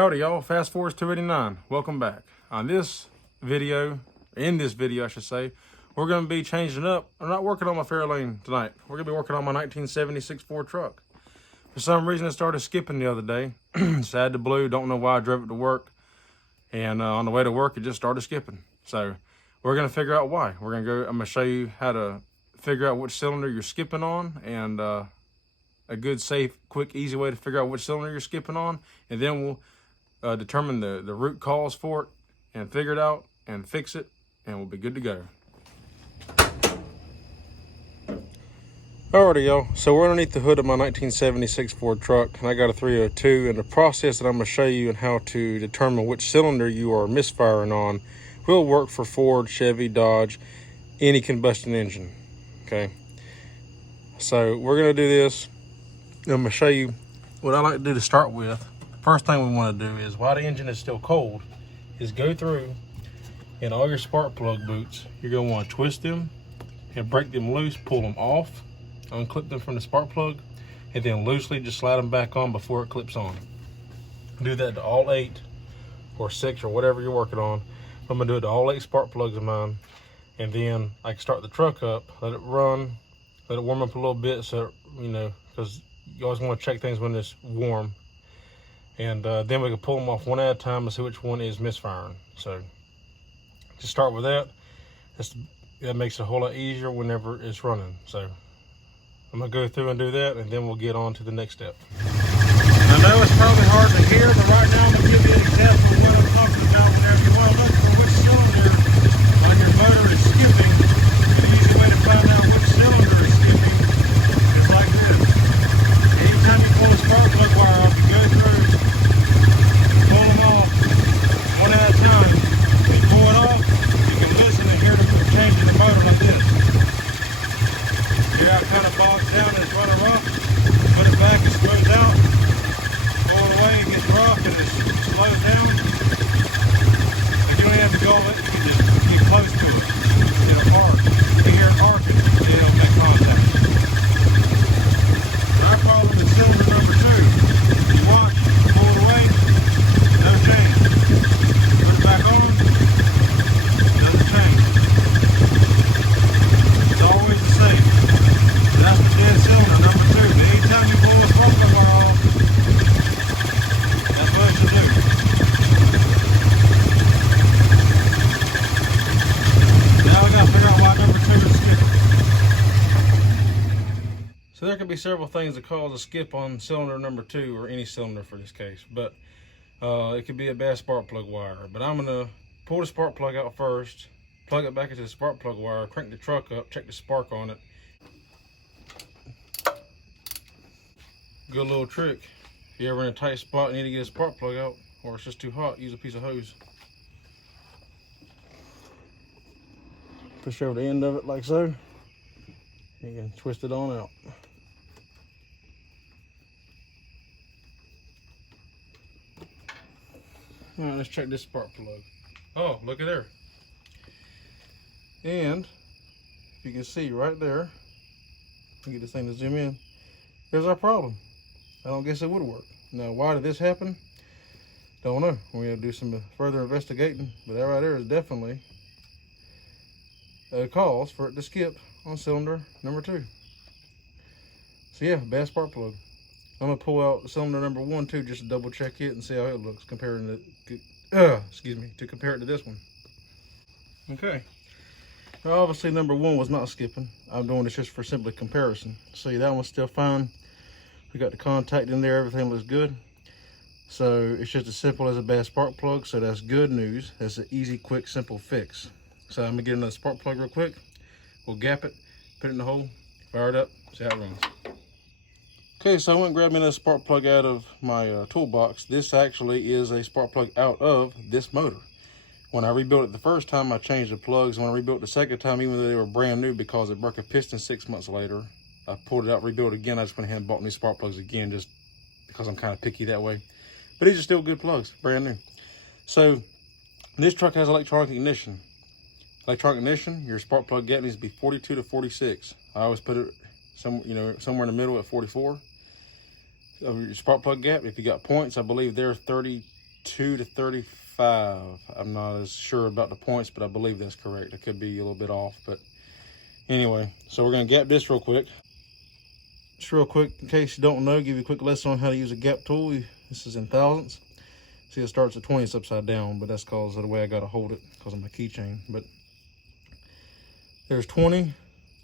Howdy y'all, Fast Forward 289, welcome back. In this video, I should say, we're going to be changing up. I'm not working on my Fairlane tonight. We're going to be working on my 1976 Ford truck. For some reason it started skipping the other day. Sad to blue, don't know why. I drove it to work, and on the way to work it just started skipping. So we're going to figure out why. I'm going to show you how to figure out which cylinder you're skipping on, and a good, safe, quick, easy way to figure out which cylinder you're skipping on, and then we'll determine the root cause for it and figure it out and fix it, and we'll be good to go. Alrighty y'all, so we're underneath the hood of my 1976 Ford truck, and I got a 302, and the process that I'm going to show you and how to determine which cylinder you are misfiring on will work for Ford, Chevy, Dodge, any combustion engine. Okay, so we're going to do this. I'm going to show you what I like to do to start with. First thing we want to do is, while the engine is still cold, is go through and all your spark plug boots, you're going to want to twist them and break them loose, pull them off, unclip them from the spark plug, and then loosely just slide them back on before it clips on. Do that to all 8 or 6 or whatever you're working on. I'm going to do it to all 8 spark plugs of mine, and then I can start the truck up, let it run, let it warm up a little bit, so because you always want to check things when it's warm. And then we can pull them off one at a time and see which one is misfiring. So to start with that, that makes it a whole lot easier whenever it's running. So I'm gonna go through and do that, and then we'll get on to the next step. I know it's probably hard to hear, but right now I'm gonna give you an example of what I'm talking about. Whenever you want to look for which cylinder on your motor is skipping, the easy way to find out which cylinder is skipping is like this. Anytime you pull a spark plug wire off, you go through, pull them off one at a time. When you pull it off, you can listen and hear them changing the motor like this. Hear how it kind of bogs down and it's running rough. Put it back, it smooths out. Pull it away, it gets rough and it slows down. But you don't have to go all it, you can just keep close to it. It'll arc. You hear it arcing, it'll make contact. Our problem is cylinder number 2. You watch, pull it away, no change. Put it back on, doesn't change. It's always the same. That's the dead cylinder number 2. But anytime you pull a spark plug wire off, that's what it should do. Now we gotta figure out why number 2 is skipping. So there can be several things that cause a skip on cylinder number 2, or any cylinder for this case, but it could be a bad spark plug wire. But I'm gonna pull the spark plug out first, plug it back into the spark plug wire, crank the truck up, check the spark on it. Good little trick. If you're ever in a tight spot and need to get a spark plug out, or it's just too hot, use a piece of hose. Push over the end of it like so. You can twist it on out. All right, let's check this spark plug. Oh, look at there. And you can see right there, get this thing to zoom in, there's our problem. I don't guess it would work. Now, why did this happen? Don't know. We're going to do some further investigating, but that right there is definitely a cause for it to skip on cylinder number 2. So yeah, bad spark plug. I'm going to pull out cylinder number 1 too, just to double check it and see how it looks comparing to compare it to this one. Okay. Now, obviously number 1 was not skipping. I'm doing this just for simply comparison. See, that one's still fine. We got the contact in there, everything looks good. So it's just as simple as a bad spark plug, so that's good news. That's an easy, quick, simple fix. So I'm gonna get another spark plug real quick. We'll gap it, put it in the hole, fire it up, see how it runs. Okay, so I went and grabbed me another spark plug out of my toolbox. This actually is a spark plug out of this motor. When I rebuilt it the first time, I changed the plugs. When I rebuilt it the second time, even though they were brand new because it broke a piston 6 months later, I pulled it out, rebuilt it again. I just went ahead and bought new spark plugs again, just because I'm kind of picky that way. But these are still good plugs, brand new. So this truck has electronic ignition. Electronic ignition, your spark plug gap needs to be 42 to 46. I always put it somewhere in the middle at 44. Your spark plug gap, if you got points, I believe they're 30 32 to 35. I'm not as sure about the points, but I believe that's correct. It could be a little bit off, but anyway, so we're gonna gap this real quick. Just real quick, in case you don't know, give you a quick lesson on how to use a gap tool. This is in thousandths. See, it starts at 20, it's upside down, but that's because of the way I gotta hold it because of my keychain. But there's 20,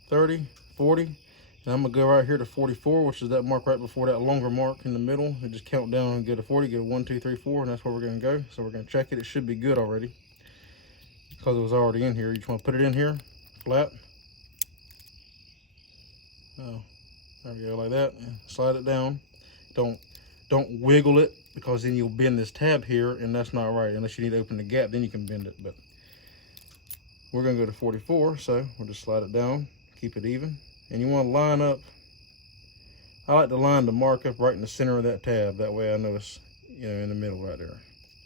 30, 40, and I'm gonna go right here to 44, which is that mark right before that longer mark in the middle. And just count down and get to 40, go 1, 2, 3, 4, and that's where we're gonna go. So we're gonna check it. It should be good already because it was already in here. You just wanna put it in here, flat. Oh, there we go, like that. And slide it down. Don't wiggle it, because then you'll bend this tab here, and that's not right. Unless you need to open the gap, then you can bend it. But we're gonna go to 44, so we'll just slide it down, keep it even. And you wanna line up, I like to line the mark up right in the center of that tab. That way I know it's, you know, in the middle right there.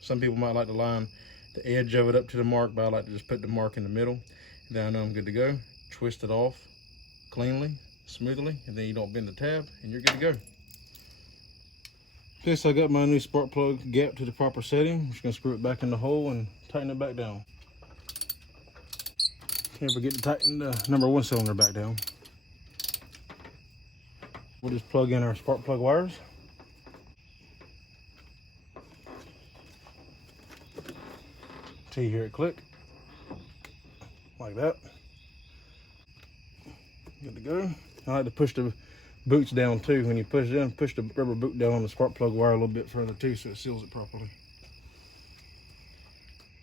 Some people might like to line the edge of it up to the mark, but I like to just put the mark in the middle. And then I know I'm good to go. Twist it off cleanly, smoothly, and then you don't bend the tab, and you're good to go. Okay, so I got my new spark plug gap to the proper setting. I'm just gonna screw it back in the hole and tighten it back down. Can't forget to tighten the #1 cylinder back down. We'll just plug in our spark plug wires. Till you hear it click, like that. Good to go. I like to push the boots down too. When you push it in, push the rubber boot down on the spark plug wire a little bit further too, so it seals it properly.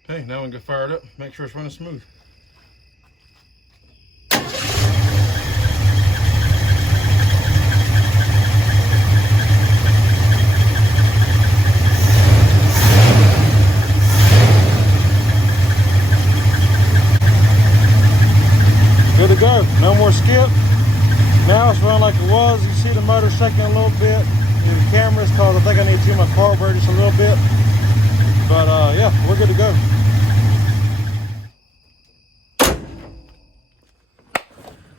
Okay, now we can go fire it up, make sure it's running smooth. Good to go, no more skip. Now it's running like it was. You see the motor shaking a little bit in the cameras because I think I need to tune my carburetor just a little bit. But yeah, we're good to go.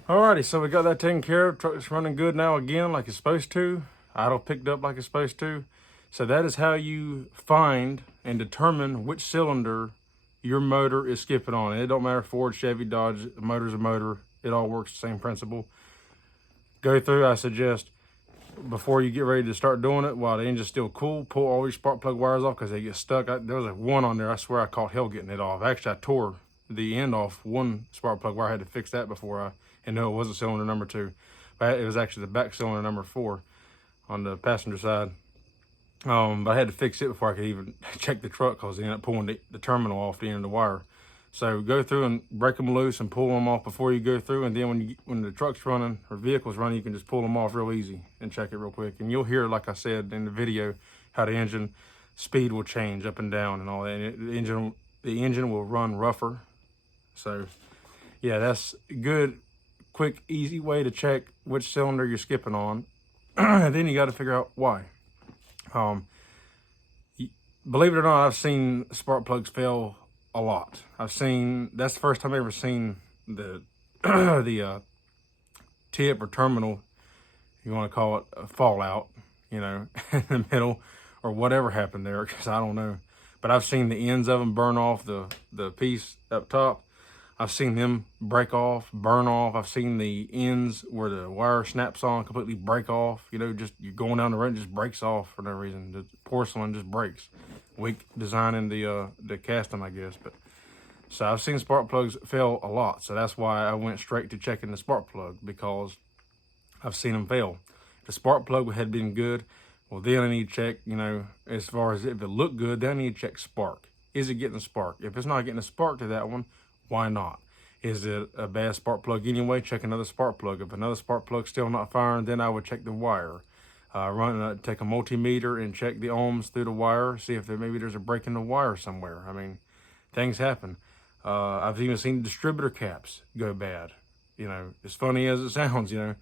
Alrighty, so we got that taken care of. Truck's running good now again like it's supposed to. Idle picked up like it's supposed to. So that is how you find and determine which cylinder your motor is skipping on. And it don't matter, Ford, Chevy, Dodge, a motor's a motor. It all works the same principle. Go through, I suggest, before you get ready to start doing it, while the engine's still cool, pull all your spark plug wires off because they get stuck. There was one on there, I swear I caught hell getting it off. Actually, I tore the end off one spark plug wire. I had to fix that before and no, it wasn't cylinder #2. But it was actually the back cylinder #4 on the passenger side. But I had to fix it before I could even check the truck because they ended up pulling the terminal off the end of the wire. So go through and break them loose and pull them off before you go through. And then when the truck's running or vehicle's running, you can just pull them off real easy and check it real quick. And you'll hear, like I said in the video, how the engine speed will change up and down and all that. And the engine will run rougher. So yeah, that's a good, quick, easy way to check which cylinder you're skipping on. And then you got to figure out why. Believe it or not, I've seen spark plugs fail a lot. That's the first time I've ever seen the tip or terminal, you want to call it, fall out, you know, in the middle, or whatever happened there, because I don't know. But I've seen the ends of them burn off the piece up top. I've seen them break off, burn off. I've seen the ends where the wire snaps on completely break off. You know, just you're going down the road, it just breaks off for no reason. The porcelain just breaks. Weak design in the casting, I guess. But so I've seen spark plugs fail a lot. So that's why I went straight to checking the spark plug, because I've seen them fail. If the spark plug had been good, well, then I need to check, you know, as far as if it looked good, then I need to check spark. Is it getting a spark? If it's not getting a spark to that one, why not? Is it a bad spark plug anyway? Check another spark plug. If another spark plug's still not firing, then I would check the wire. Take a multimeter and check the ohms through the wire, see if maybe there's a break in the wire somewhere. I mean, things happen. I've even seen distributor caps go bad. You know, as funny as it sounds, you know,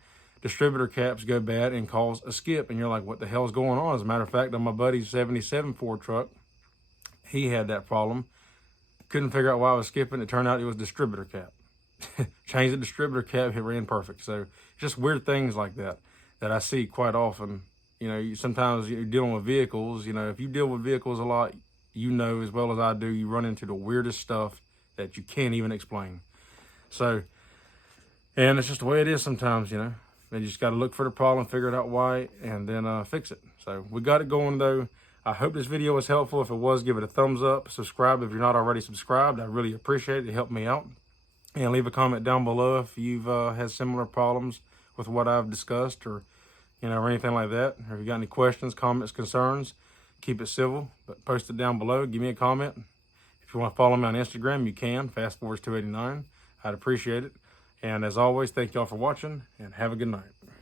distributor caps go bad and cause a skip, and you're like, what the hell's going on? As a matter of fact, on my buddy's 77 Ford truck, he had that problem. Couldn't figure out why I was skipping. It turned out it was distributor cap. Changed the distributor cap, it ran perfect. So just weird things like that I see quite often. You know, sometimes you're dealing with vehicles. You know, if you deal with vehicles a lot, you know as well as I do, you run into the weirdest stuff that you can't even explain. So, and it's just the way it is sometimes, you know. You just got to look for the problem, figure it out why, and then fix it. So we got it going though. I hope this video was helpful. If it was, give it a thumbs up. Subscribe if you're not already subscribed. I really appreciate it. It helped me out. And leave a comment down below if you've had similar problems with what I've discussed, or or anything like that. Or if you got any questions, comments, concerns, keep it civil, but post it down below. Give me a comment. If you want to follow me on Instagram, you can. FastForwards289. I'd appreciate it. And as always, thank y'all for watching, and have a good night.